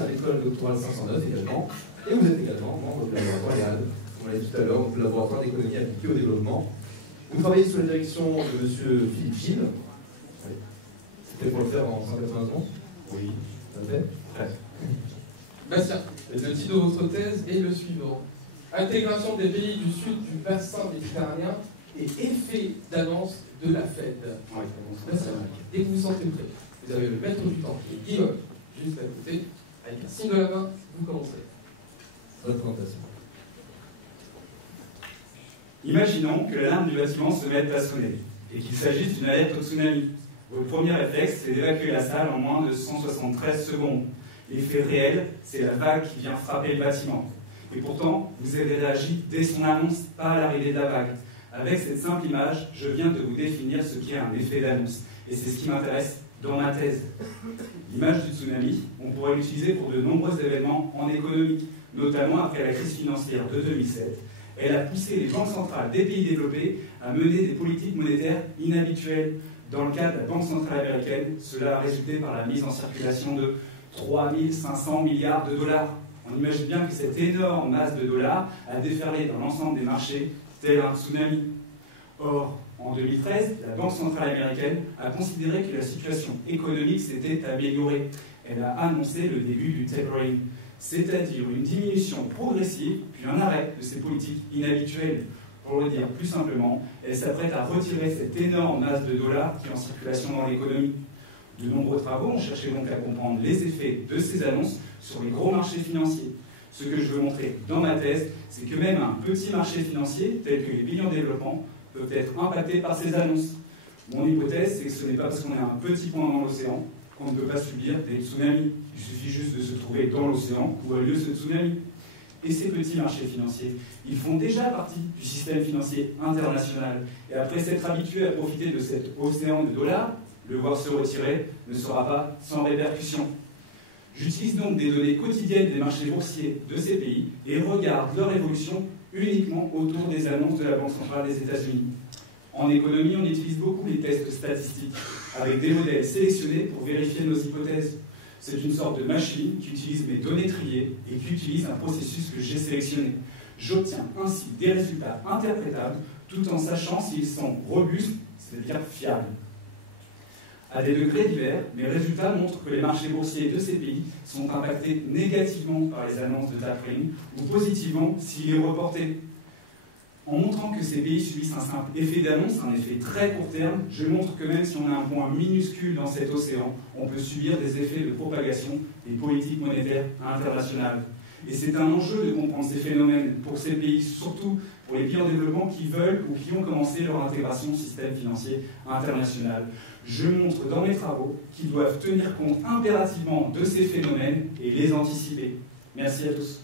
sein de l'école doctorale 509 également, et vous êtes également membre du laboratoire LEAD, comme on l'a dit tout à l'heure, le laboratoire d'économie appliquée au développement. Vous travaillez sous la direction de M. Philippe Gilles. C'était pour le faire en 191 ? Oui, ça fait. Très. Bastien, le titre de votre thèse est le suivant. Intégration des pays du sud du bassin méditerranéen et effet d'annonce de la Fed. Oui, Bastien, dès que vous vous sentez prêt, vous avez le maître du temps qui est Guillaume, juste à côté, avec un signe de la main, vous commencez. Bonne présentation. Imaginons que l'alarme du bâtiment se mette à sonner et qu'il s'agisse d'une alerte au tsunami. Votre premier réflexe, c'est d'évacuer la salle en moins de 173 secondes. L'effet réel, c'est la vague qui vient frapper le bâtiment. Et pourtant, vous avez réagi dès son annonce, pas à l'arrivée de la vague. Avec cette simple image, je viens de vous définir ce qu'est un effet d'annonce. Et c'est ce qui m'intéresse dans ma thèse. L'image du tsunami, on pourrait l'utiliser pour de nombreux événements en économie, notamment après la crise financière de 2007. Elle a poussé les banques centrales des pays développés à mener des politiques monétaires inhabituelles. Dans le cas de la Banque centrale américaine, cela a résulté par la mise en circulation de 3 500 milliards de dollars. On imagine bien que cette énorme masse de dollars a déferlé dans l'ensemble des marchés, tel un tsunami. Or, en 2013, la Banque centrale américaine a considéré que la situation économique s'était améliorée. Elle a annoncé le début du tapering, c'est-à-dire une diminution progressive, puis un arrêt de ces politiques inhabituelles. Pour le dire plus simplement, elle s'apprête à retirer cette énorme masse de dollars qui est en circulation dans l'économie. De nombreux travaux ont cherché donc à comprendre les effets de ces annonces sur les gros marchés financiers. Ce que je veux montrer dans ma thèse, c'est que même un petit marché financier, tel que les pays en développement, peuvent être impactés par ces annonces. Mon hypothèse, c'est que ce n'est pas parce qu'on est un petit point dans l'océan qu'on ne peut pas subir des tsunamis. Il suffit juste de se trouver dans l'océan où a lieu ce tsunami. Et ces petits marchés financiers, ils font déjà partie du système financier international. Et après s'être habitués à profiter de cet océan de dollars, le voir se retirer ne sera pas sans répercussion. J'utilise donc des données quotidiennes des marchés boursiers de ces pays et regarde leur évolution uniquement autour des annonces de la Banque centrale des États-Unis. En économie, on utilise beaucoup les tests statistiques, avec des modèles sélectionnés pour vérifier nos hypothèses. C'est une sorte de machine qui utilise mes données triées et qui utilise un processus que j'ai sélectionné. J'obtiens ainsi des résultats interprétables tout en sachant s'ils sont robustes, c'est-à-dire fiables. À des degrés divers, mes résultats montrent que les marchés boursiers de ces pays sont impactés négativement par les annonces de tapering ou positivement s'il est reporté. En montrant que ces pays subissent un simple effet d'annonce, un effet très court terme, je montre que même si on a un point minuscule dans cet océan, on peut subir des effets de propagation des politiques monétaires internationales. Et c'est un enjeu de comprendre ces phénomènes pour ces pays, surtout pour les pays en développement qui veulent ou qui ont commencé leur intégration au système financier international. Je montre dans mes travaux qu'ils doivent tenir compte impérativement de ces phénomènes et les anticiper. Merci à tous.